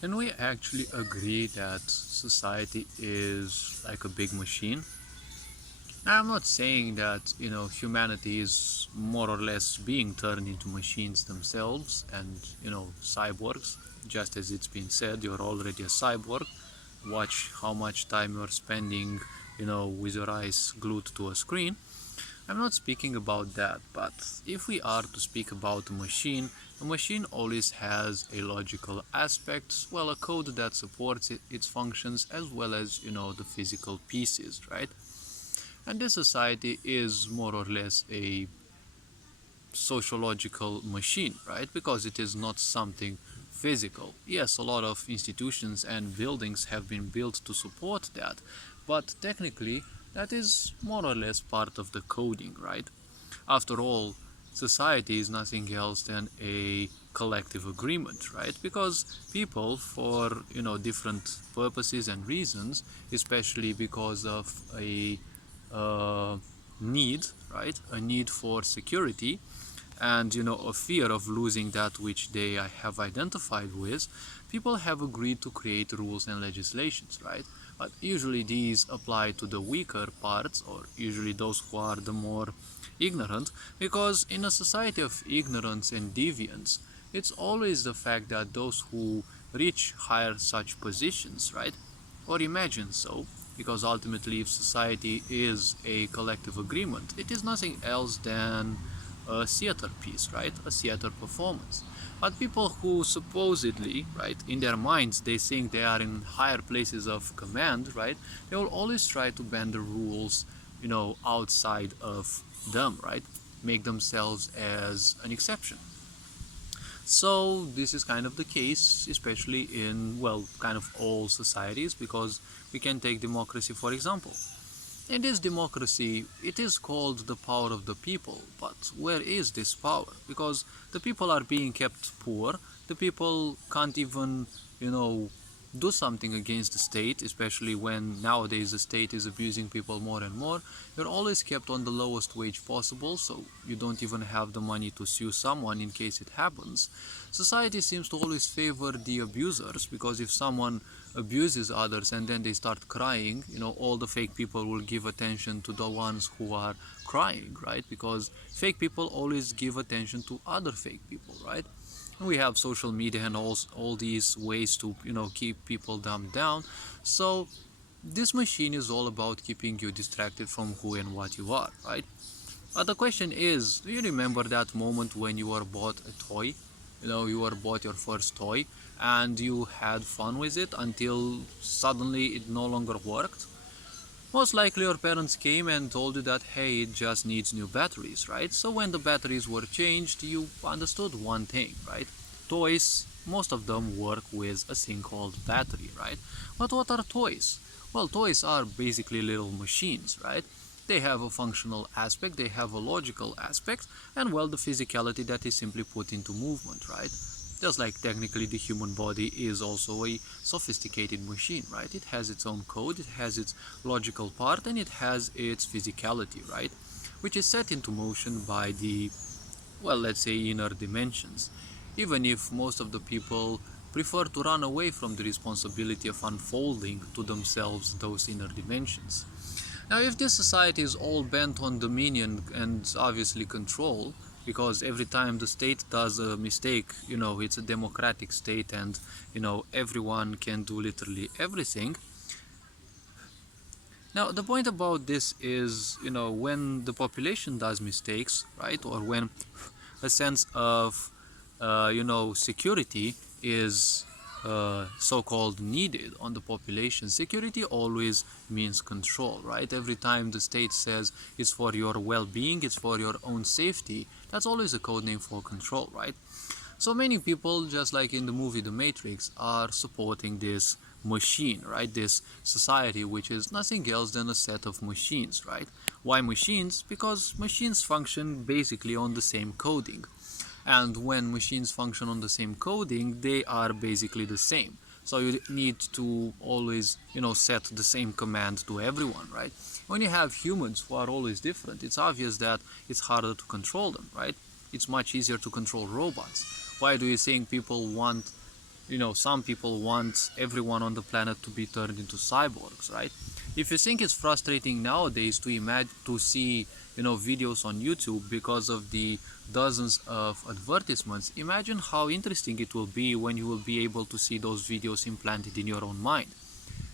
Can we actually agree that society is like a big machine? Now, I'm not saying that, humanity is more or less being turned into machines themselves and, cyborgs. Just as it's been said, you're already a cyborg. Watch how much time you're spending, with your eyes glued to a screen. I'm not speaking about that, but if we are to speak about a machine always has a logical aspect, well, a code that supports its functions as well as, the physical pieces, right? And this society is more or less a sociological machine, right? Because it is not something physical. Yes, a lot of institutions and buildings have been built to support that, but technically, that is more or less part of the coding, right? After all, society is nothing else than a collective agreement, right? Because people, for different purposes and reasons, especially because of a uh, need, right? A need for security and a fear of losing that which they have identified with, people have agreed to create rules and legislations, right? But usually these apply to the weaker parts, or usually those who are the more ignorant, because in a society of ignorance and deviance, it's always the fact that those who reach higher such positions, right? Or imagine so, because ultimately, if society is a collective agreement, it is nothing else than a theater piece, right? A theater performance. But people who supposedly, right, in their minds, they think they are in higher places of command, right? They will always try to bend the rules, outside of them, right? Make themselves as an exception. So this is kind of the case, especially in, well, kind of all societies, because we can take democracy for example. In this democracy, it is called the power of the people, but where is this power? Because the people are being kept poor, the people can't even, do something against the state, especially when nowadays the state is abusing people more and more. You're always kept on the lowest wage possible, so you don't even have the money to sue someone in case it happens. Society seems to always favor the abusers, because if someone abuses others and then they start crying, all the fake people will give attention to the ones who are crying, right? Because fake people always give attention to other fake people, right? We have social media and all these ways to keep people dumbed down. So this machine is all about keeping you distracted from who and what you are, right? But the question is, do you remember that moment when you were bought a toy? You were bought your first toy and you had fun with it until suddenly it no longer worked? Most likely your parents came and told you that, hey, it just needs new batteries, right? So when the batteries were changed, you understood one thing, right? Toys, most of them work with a thing called battery, right? But what are toys? Well, toys are basically little machines, right? They have a functional aspect, they have a logical aspect, and well, the physicality that is simply put into movement, right? Just like technically the human body is also a sophisticated machine, right? It has its own code, it has its logical part, and it has its physicality, right? Which is set into motion by the, well, let's say inner dimensions. Even if most of the people prefer to run away from the responsibility of unfolding to themselves those inner dimensions. Now, if this society is all bent on dominion and obviously control, because every time the state does a mistake, it's a democratic state and, everyone can do literally everything. Now, the point about this is, when the population does mistakes, right, or when a sense of, security is so-called needed on the population. Security always means control, right? Every time the state says it's for your well-being, it's for your own safety, that's always a code name for control, right? So many people, just like in the movie The Matrix, are supporting this machine, right? This society, which is nothing else than a set of machines, right? Why machines? Because machines function basically on the same coding. And when machines function on the same coding, they are basically the same. So you need to always, set the same command to everyone, right? When you have humans who are always different, it's obvious that it's harder to control them, right? It's much easier to control robots. Why do you think people want some people want everyone on the planet to be turned into cyborgs, right? If you think it's frustrating nowadays to imagine to see videos on YouTube because of the dozens of advertisements, imagine how interesting it will be when you will be able to see those videos implanted in your own mind.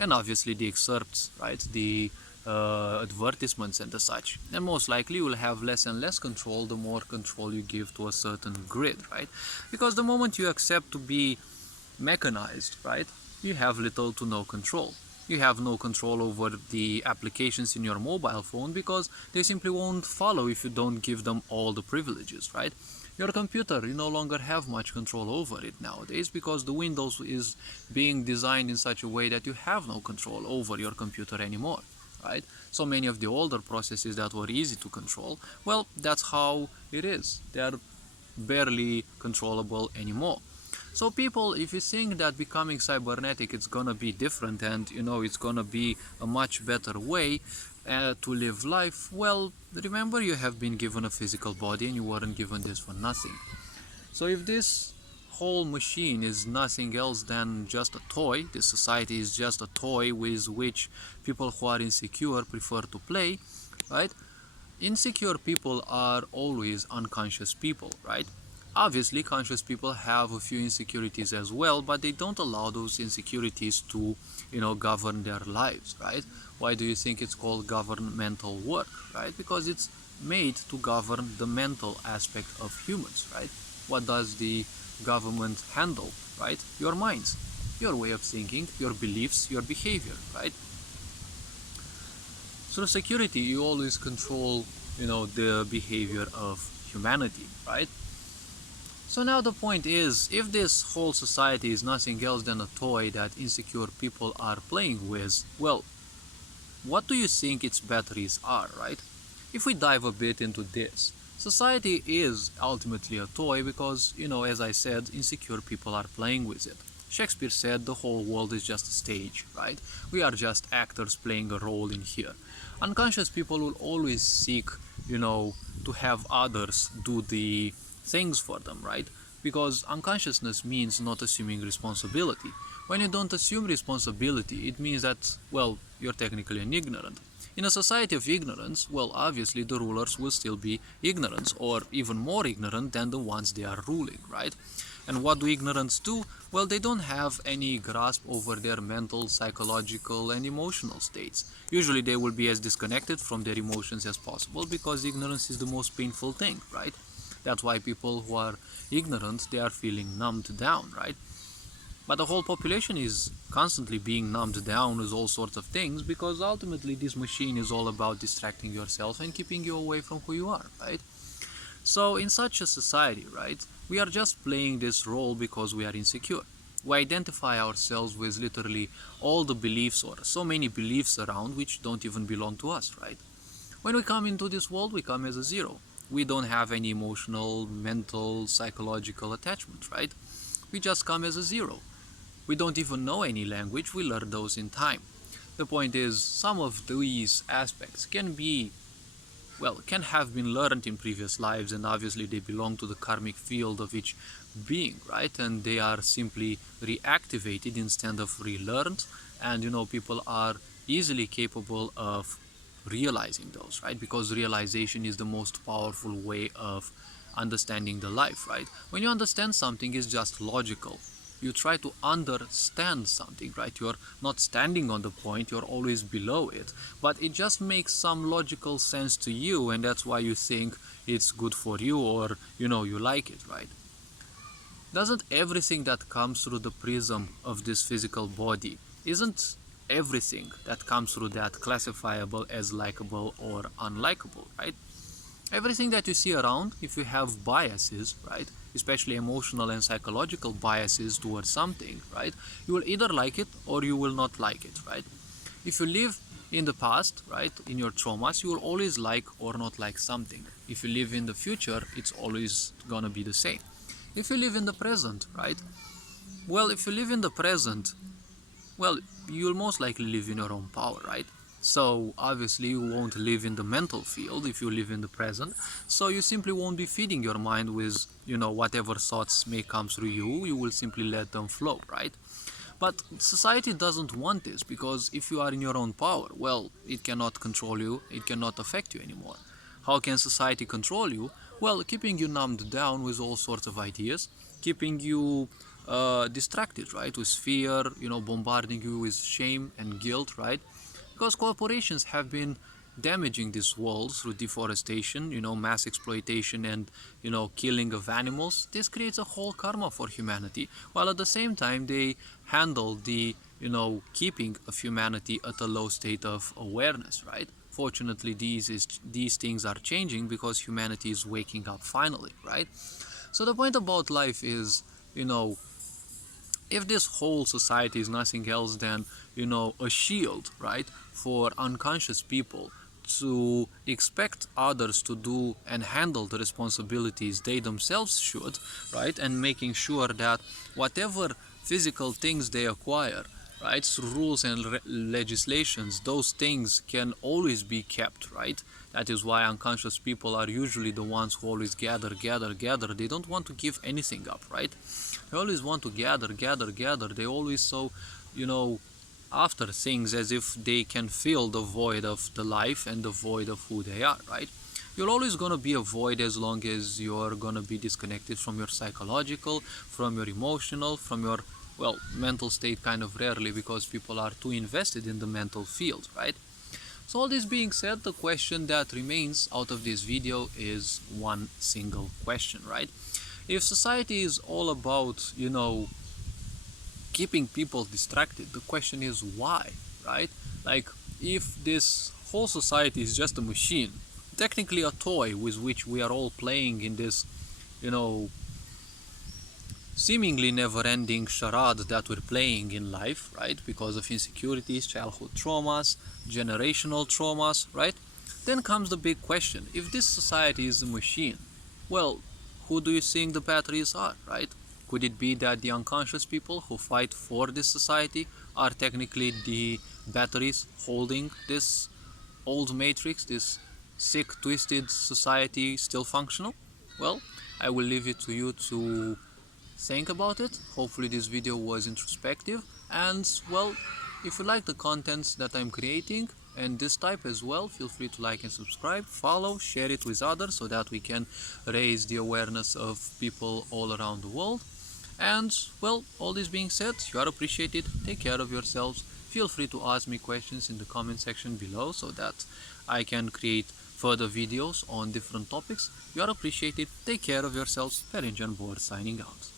And obviously the excerpts, right, the advertisements and the such. And most likely you will have less and less control the more control you give to a certain grid, right? Because the moment you accept to be mechanized, right, you have little to no control. You have no control over the applications in your mobile phone because they simply won't follow if you don't give them all the privileges, right? Your computer, you no longer have much control over it nowadays because the Windows is being designed in such a way that you have no control over your computer anymore, right? So many of the older processes that were easy to control, well, that's how it is. They are barely controllable anymore. So people, if you think that becoming cybernetic it's gonna be different and it's gonna be a much better way to live life, well, remember you have been given a physical body and you weren't given this for nothing. So if this whole machine is nothing else than just a toy, this society is just a toy with which people who are insecure prefer to play, right? Insecure people are always unconscious people, right? Obviously, conscious people have a few insecurities as well, but they don't allow those insecurities to, govern their lives, right? Why do you think it's called governmental work, right? Because it's made to govern the mental aspect of humans, right? What does the government handle, right? Your minds, your way of thinking, your beliefs, your behavior, right? Through security, you always control, the behavior of humanity, right? So now the point is, if this whole society is nothing else than a toy that insecure people are playing with, well, what do you think its batteries are, right? If we dive a bit into this, society is ultimately a toy because, as I said, insecure people are playing with it. Shakespeare said the whole world is just a stage, right? We are just actors playing a role in here. Unconscious people will always seek, to have others do the things for them, right? Because unconsciousness means not assuming responsibility. When you don't assume responsibility, it means that, well, you're technically an ignorant. In a society of ignorance, well, obviously the rulers will still be ignorant or even more ignorant than the ones they are ruling, right? And what do ignorants do? Well, they don't have any grasp over their mental, psychological, and emotional states. Usually they will be as disconnected from their emotions as possible because ignorance is the most painful thing, right? That's why people who are ignorant, they are feeling numbed down, right? But the whole population is constantly being numbed down with all sorts of things because ultimately this machine is all about distracting yourself and keeping you away from who you are, right? So in such a society, right, we are just playing this role because we are insecure. We identify ourselves with literally all the beliefs or so many beliefs around which don't even belong to us, right? When we come into this world, we come as a zero. We don't have any emotional, mental, psychological attachment, right? We just come as a zero. We don't even know any language, we learn those in time. The point is, some of these aspects can have been learned in previous lives, and obviously they belong to the karmic field of each being, right? And they are simply reactivated instead of relearned, and people are easily capable of realizing those, right? Because realization is the most powerful way of understanding the life, right? When you understand something, it's just logical. You try to understand something, right? You're not standing on the point, you're always below it, but it just makes some logical sense to you, and that's why you think it's good for you, or you like it, right? Doesn't everything that comes through the prism of this physical body, isn't everything that comes through that classifiable as likable or unlikable, right? Everything that you see around, if you have biases, right, especially emotional and psychological biases towards something, right, you will either like it or you will not like it, right? If you live in the past, right, in your traumas, you will always like or not like something. If you live in the future, it's always gonna be the same. If you live in the present, right, well, if you live in the present, well, you'll most likely live in your own power, right? So obviously you won't live in the mental field if you live in the present. So you simply won't be feeding your mind with, whatever thoughts may come through you. You will simply let them flow, right? But society doesn't want this, because if you are in your own power, well, it cannot control you, it cannot affect you anymore. How can society control you? Well, keeping you numbed down with all sorts of ideas, keeping you distracted, right, with fear, bombarding you with shame and guilt, right? Because corporations have been damaging this world through deforestation, mass exploitation, and killing of animals. This creates a whole karma for humanity, while at the same time they handle the keeping of humanity at a low state of awareness, right? Fortunately, these things are changing because humanity is waking up finally, right? So the point about life is, you know if this whole society is nothing else than a shield, right, for unconscious people to expect others to do and handle the responsibilities they themselves should, right, and making sure that whatever physical things they acquire, right, through rules and legislations, those things can always be kept, right? That is why unconscious people are usually the ones who always gather. They don't want to give anything up, right? They always want to gather. They always you know, after things as if they can fill the void of the life and the void of who they are, right? You're always gonna be a void as long as you're gonna be disconnected from your psychological, from your emotional, from your, well, mental state kind of rarely, because people are too invested in the mental field, right? So all this being said, the question that remains out of this video is one single question, right? If society is all about, keeping people distracted, the question is why, right? Like, if this whole society is just a machine, technically a toy with which we are all playing in this, you know, seemingly never-ending charade that we're playing in life, right? Because of insecurities, childhood traumas, generational traumas, right? Then comes the big question. If this society is a machine, well, who do you think the batteries are, right? Could it be that the unconscious people who fight for this society are technically the batteries holding this old matrix, this sick, twisted society still functional? Well, I will leave it to you to think about it. Hopefully this video was introspective, and well, if you like the contents that I'm creating and this type as well, feel free to like and subscribe, follow, share it with others so that we can raise the awareness of people all around the world. And well, all this being said, you are appreciated. Take care of yourselves. Feel free to ask me questions in the comment section below so that I can create further videos on different topics. You are appreciated. Take care of yourselves. Ferenc Can Boer signing out.